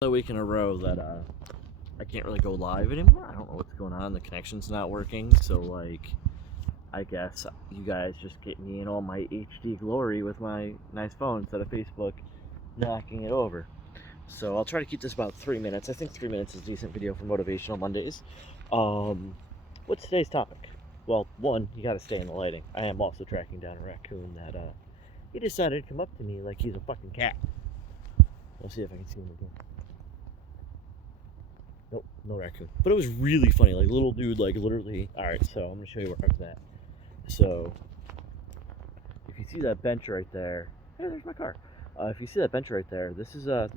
A week in a row that I can't really go live anymore. I don't know what's going on. The connection's not working, so like I guess you guys just get me in all my HD glory with my nice phone instead of Facebook knocking it over. So I'll try to keep this about 3 minutes. I think 3 minutes is a decent video for Motivational Mondays. What's today's topic? Well, one, you gotta stay in the lighting. I am also tracking down a raccoon that he decided to come up to me like he's a fucking cat. Let's see if I can see him again. Nope, no raccoon. But it was really funny. Like, little dude, like, literally. Alright, so I'm going to show you where I was at. So, if you see that bench right there. Hey, there's my car. If you see that bench right there, this is a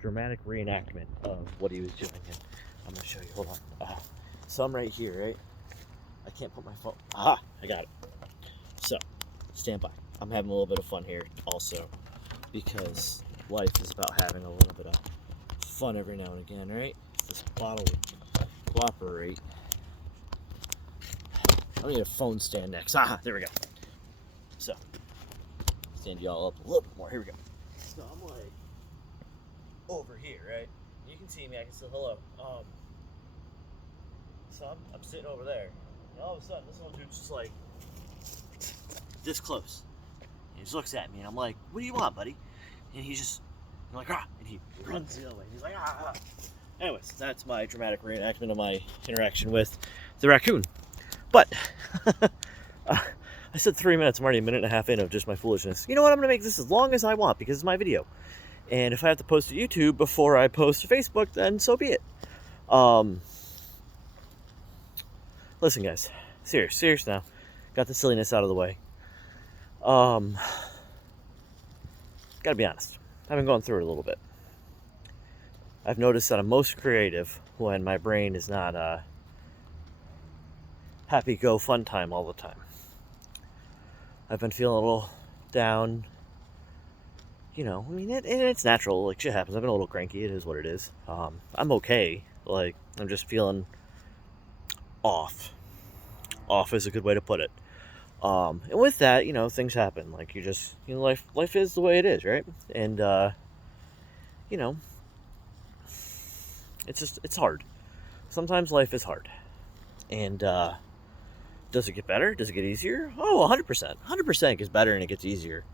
dramatic reenactment of what he was doing. And I'm going to show you. Hold on. So I'm right here, right? I can't put my phone. Aha! I got it. So, stand by. I'm having a little bit of fun here also. Because life is about having a little bit of fun every now and again, right? This bottle would cooperate. I need a phone stand next. There we go. So, stand y'all up a little bit more. Here we go. So I'm like over here, right? You can see me. I can say hello. So I'm sitting over there, and all of a sudden, this little dude's just like this close. He just looks at me, and I'm like, "What do you want, buddy?" And he just, I'm like, and he runs the other way. He's like, Anyways, that's my dramatic reenactment of my interaction with the raccoon. But, I said 3 minutes. I'm already a minute and a half in of just my foolishness. You know what? I'm going to make this as long as I want because it's my video. And if I have to post to YouTube before I post to Facebook, then so be it. Listen, guys. Serious now. Got the silliness out of the way. Gotta be honest. I've been going through it a little bit. I've noticed that I'm most creative when my brain is not happy go fun time all the time. I've been feeling a little down. You know, I mean, it's natural. Like, shit happens. I've been a little cranky. It is what it is. I'm okay. Like, I'm just feeling off. Off is a good way to put it. And with that, you know, things happen. Like, you just, you know, life is the way it is, right? And, you know, it's hard. Sometimes life is hard. And, does it get better? Does it get easier? Oh, 100%. 100% gets better and it gets easier.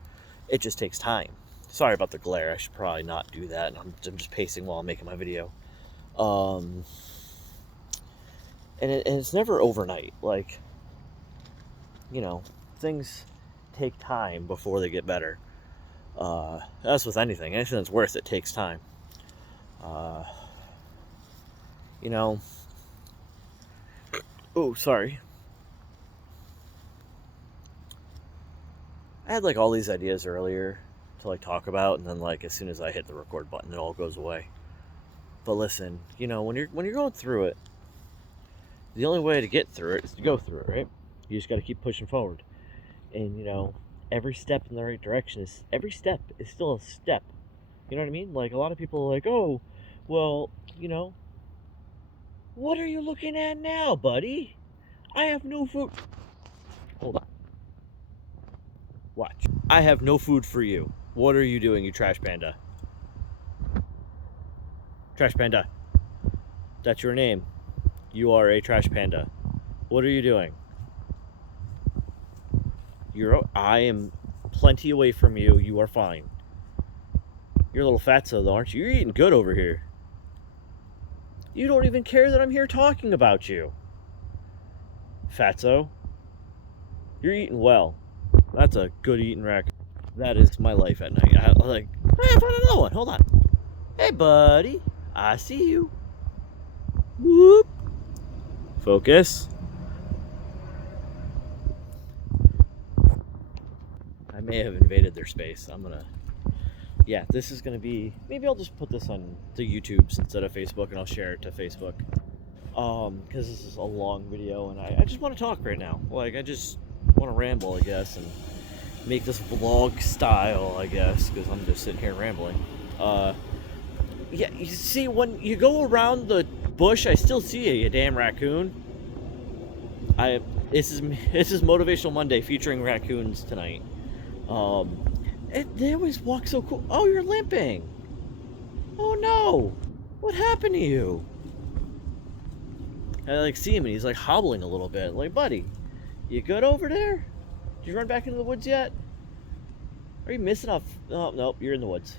It just takes time. Sorry about the glare. I should probably not do that. I'm just pacing while I'm making my video. And it's never overnight. Like, you know, things take time before they get better. That's with anything. Anything that's worth it takes time. You know. Oh, sorry. I had like all these ideas earlier to like talk about, and then like as soon as I hit the record button, it all goes away. But listen, you know, when you're going through it, the only way to get through it is to go through it, right? You just got to keep pushing forward. And, you know, every step in the right direction is still a step. You know what I mean? Like, a lot of people are like, oh, well, you know, what are you looking at now, buddy? I have no food. Hold on. Watch. I have no food for you. What are you doing, you trash panda? Trash panda. That's your name. You are a trash panda. What are you doing? I am plenty away from you. You are fine. You're a little fatso though, aren't you? You're eating good over here. You don't even care that I'm here talking about you. Fatso. You're eating well. That's a good eating rack. That is my life at night. I found another one. Hold on. Hey, buddy. I see you. Whoop. Focus. I may have invaded their space. Yeah, this is gonna be, maybe I'll just put this on the YouTubes instead of Facebook, and I'll share it to Facebook. Because this is a long video, and I just want to talk right now. Like, I just want to ramble, I guess, and make this vlog style, I guess, because I'm just sitting here rambling. Yeah, you see, when you go around the bush, I still see you, you damn raccoon. This is Motivational Monday featuring raccoons tonight. They always walk so cool. Oh, you're limping. oh no, what happened to you? And I like see him and he's like hobbling a little bit. Like, buddy, you good over there? Did you run back into the woods yet? Are you missing off? Oh, nope, you're in the woods.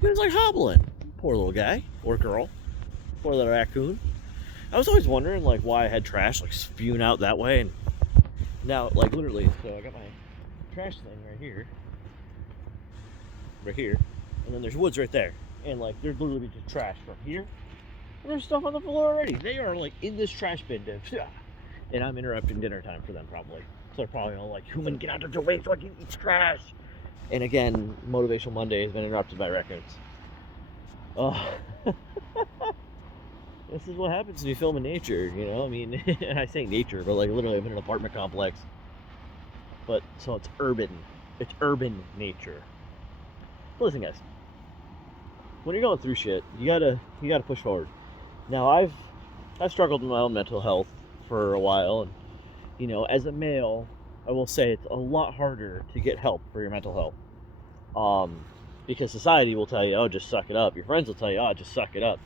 He was like hobbling. Poor little guy or girl. Poor little raccoon. I was always wondering like why I had trash like spewing out that way, and now like literally, so I got my trash thing right here, and then there's woods right there, and like there's literally just trash from here, and there's stuff on the floor already. They are like in this trash bin, and I'm interrupting dinner time for them probably. So they're probably all like, "Human, get out of the way so I can eat trash." And again, Motivational Monday has been interrupted by records. Oh, this is what happens when you film in nature, you know? I mean, I say nature, but like literally I'm in an apartment complex. But so it's urban. It's urban nature. But listen, guys, when you're going through shit, you gotta push forward. Now I've struggled with my own mental health for a while, and as a male, I will say it's a lot harder to get help for your mental health. Because society will tell you, oh, just suck it up. Your friends will tell you, oh, just suck it up.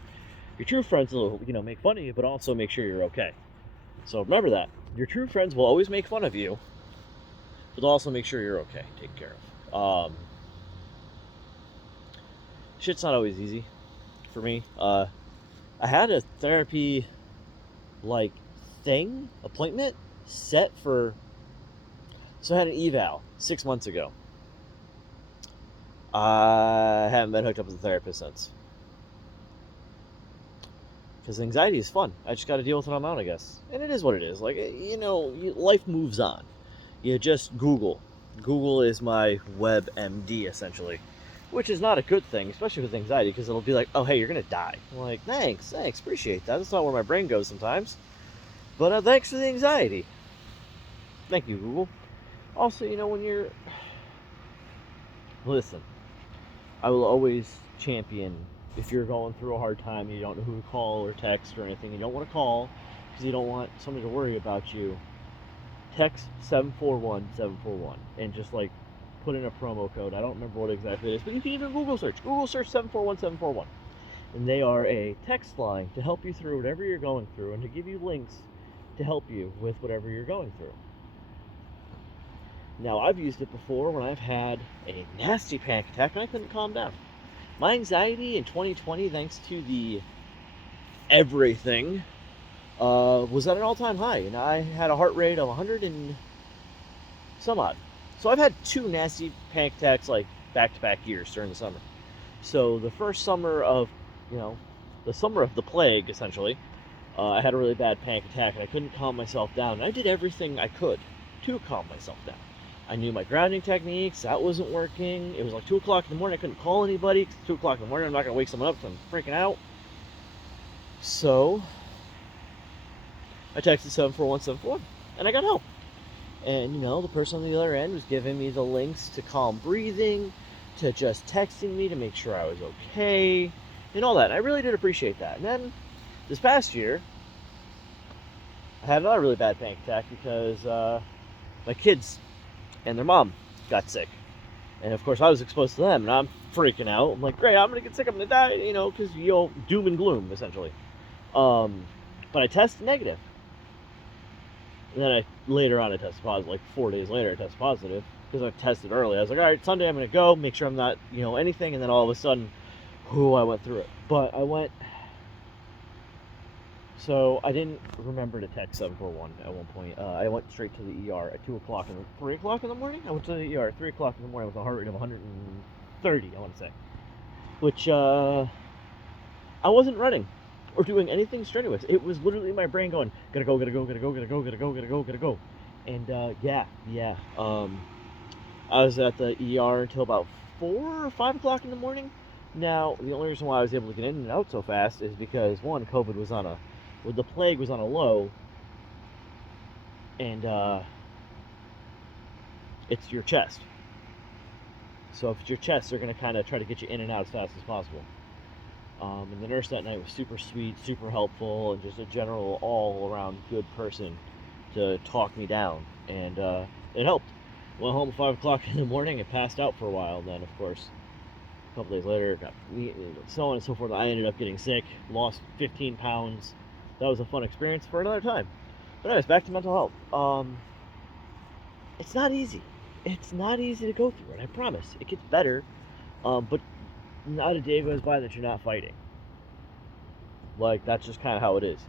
Your true friends will, make fun of you, but also make sure you're okay. So remember that. Your true friends will always make fun of you, but they'll also make sure you're okay, taken care of. Shit's not always easy for me. I had a therapy, like, appointment set for, so I had an eval 6 months ago. I haven't been hooked up with a therapist since. Because anxiety is fun. I just got to deal with it on my own, I guess. And it is what it is. Like, life moves on. You just Google. Google is my WebMD, essentially. Which is not a good thing, especially with anxiety, because it'll be like, oh, hey, you're going to die. I'm like, thanks, appreciate that. That's not where my brain goes sometimes. But thanks for the anxiety. Thank you, Google. Also, when you're... Listen, I will always champion if you're going through a hard time and you don't know who to call or text or anything. You don't want to call because you don't want somebody to worry about you. Text 741-741 and just like put in a promo code. I don't remember what exactly it is, but you can even Google search 741-741, and they are a text line to help you through whatever you're going through and to give you links to help you with whatever you're going through. Now, I've used it before when I've had a nasty panic attack and I couldn't calm down. My anxiety in 2020, thanks to the everything, was at an all-time high, and I had a heart rate of 100 and some odd. So I've had 2 nasty panic attacks like back-to-back years during the summer. So the first summer of, the summer of the plague, essentially, I had a really bad panic attack and I couldn't calm myself down. And I did everything I could to calm myself down. I knew my grounding techniques. That wasn't working. It was like 2 o'clock in the morning. I couldn't call anybody. 2 o'clock in the morning, I'm not going to wake someone up because I'm freaking out. So I texted 741-741 and I got help. And, the person on the other end was giving me the links to calm breathing, to just texting me to make sure I was okay, and all that. And I really did appreciate that. And then this past year, I had another really bad panic attack because my kids and their mom got sick. And of course I was exposed to them and I'm freaking out. I'm like, great, I'm gonna get sick, I'm gonna die, because doom and gloom essentially. But I tested negative. And then later on I tested positive, like 4 days later I tested positive because I tested early. I was like, all right, Sunday I'm gonna go, make sure I'm not, anything, and then all of a sudden, I went through it. But so I didn't remember to text 741 at one point. I went straight to the ER at 2 o'clock and 3 o'clock in the morning. I went to the ER at 3 o'clock in the morning with a heart rate of 130, I want to say. Which, I wasn't running or doing anything strenuous. It was literally my brain going, gotta go, gotta go, gotta go, gotta go, gotta go, gotta go, gotta go. And, yeah. I was at the ER until about 4 or 5 o'clock in the morning. Now, the only reason why I was able to get in and out so fast is because, one, COVID was the plague was on a low, and it's your chest. So if it's your chest, they're going to kind of try to get you in and out as fast as possible. And the nurse that night was super sweet, super helpful, and just a general all-around good person to talk me down, and it helped. Went home at 5 o'clock in the morning and passed out for a while then, of course. A couple days later, got so on and so forth. I ended up getting sick, lost 15 pounds. That was a fun experience for another time. But anyways, back to mental health. It's not easy. It's not easy to go through it. I promise. It gets better, but not a day goes by that you're not fighting. Like, that's just kind of how it is.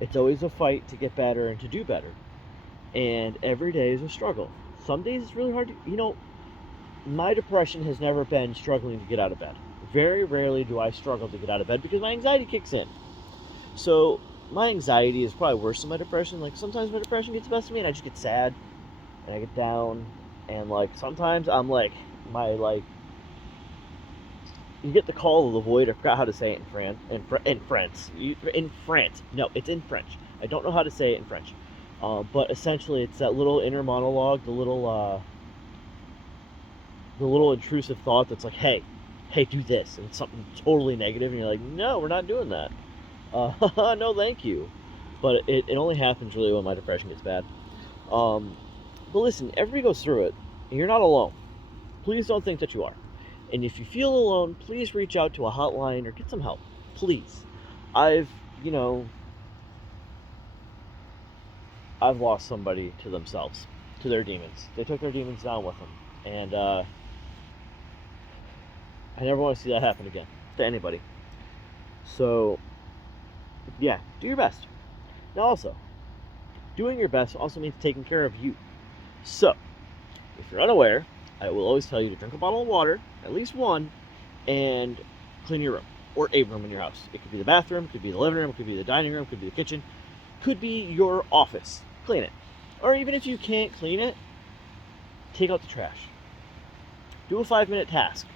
It's always a fight to get better and to do better. And every day is a struggle. Some days it's really hard to, my depression has never been struggling to get out of bed. Very rarely do I struggle to get out of bed because my anxiety kicks in. So my anxiety is probably worse than my depression. Like, sometimes my depression gets the best of me and I just get sad and I get down, and like sometimes I'm like you get the call of the void. I forgot how to say it in France. In France. No, it's in French. I don't know how to say it in French. But essentially, it's that little inner monologue, the little intrusive thought that's like, hey, do this, and it's something totally negative, and you're like, no, we're not doing that. No, thank you. But it only happens really when my depression gets bad. But listen, everybody goes through it, and you're not alone. Please don't think that you are. And if you feel alone, please reach out to a hotline or get some help. Please. I've lost somebody to themselves, to their demons. They took their demons down with them. And I never want to see that happen again to anybody. So, yeah, do your best. Now also, doing your best also means taking care of you. So, if you're unaware, I will always tell you to drink a bottle of water, at least one, and clean your room, or a room in your house. It could be the bathroom, it could be the living room, it could be the dining room, it could be the kitchen, it could be your office. Clean it. Or even if you can't clean it, take out the trash. Do a 5-minute task.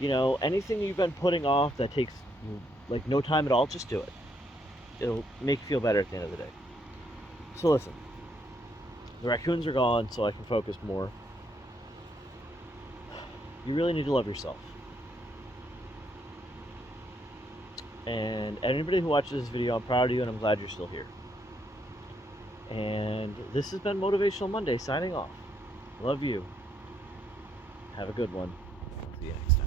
Anything you've been putting off that takes like no time at all, just do it. It'll make you feel better at the end of the day. So listen, the raccoons are gone, so I can focus more. You really need to love yourself. And anybody who watches this video, I'm proud of you and I'm glad you're still here. And this has been Motivational Monday signing off. Love you. Have a good one. See you next time.